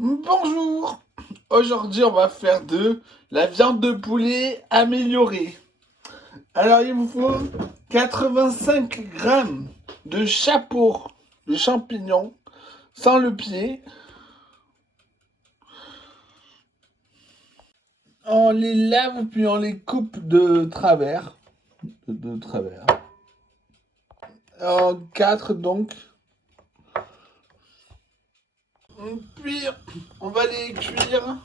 Bonjour. Aujourd'hui, on va faire de la viande de poulet améliorée. Alors, il vous faut 85 grammes de chapeau de champignons sans le pied. On les lave puis on les coupe de travers. De travers. En 4 donc. Puis, on va les cuire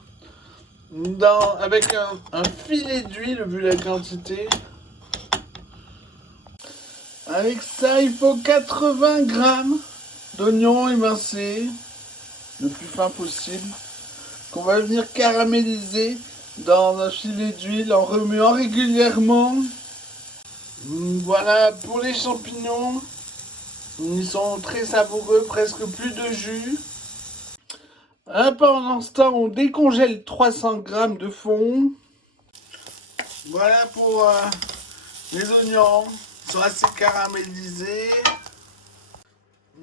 avec un filet d'huile vu la quantité. Avec ça, il faut 80 grammes d'oignons émincés, le plus fin possible, qu'on va venir caraméliser dans un filet d'huile en remuant régulièrement. Voilà, pour les champignons, ils sont très savoureux, presque plus de jus. Pendant ce temps, on décongèle 300 grammes de fond. Voilà pour les oignons. Ils sont assez caramélisés.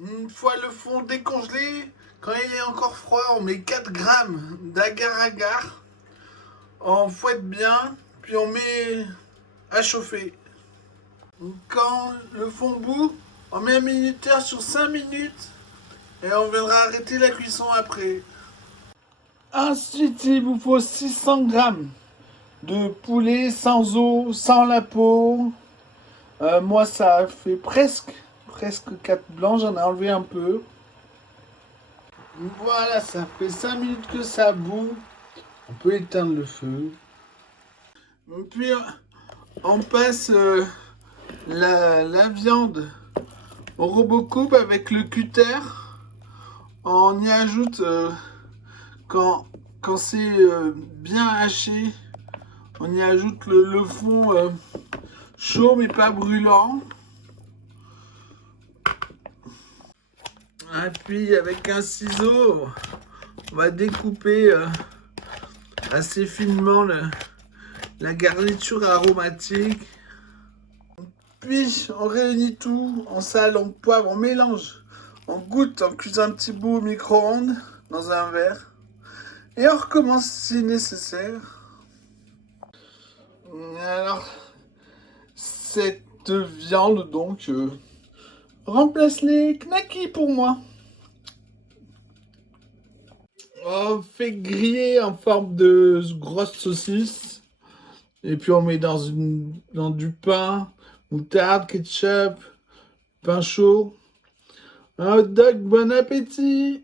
Une fois le fond décongelé, quand il est encore froid, on met 4 grammes d'agar-agar. On fouette bien, puis on met à chauffer. Quand le fond bout, on met un minuteur sur 5 minutes et on viendra arrêter la cuisson après. Ensuite, il vous faut 600 grammes de poulet sans os, sans la peau. Moi, ça fait presque 4 blancs, j'en ai enlevé un peu. Voilà, ça fait 5 minutes que ça bout. On peut éteindre le feu. Puis, on passe la viande au robocoupe avec le cutter. On y ajoute, quand c'est bien haché, on y ajoute le fond chaud mais pas brûlant. Et puis avec un ciseau, on va découper assez finement la garniture aromatique. Puis on réunit tout, on sale, on poivre, on mélange, on goûte, on cuise un petit bout au micro-ondes dans un verre. Et on recommence si nécessaire. Alors, cette viande donc remplace les knackis pour moi. On fait griller en forme de grosse saucisse. Et puis on met dans du pain, moutarde, ketchup, pain chaud. Un hot dog, bon appétit!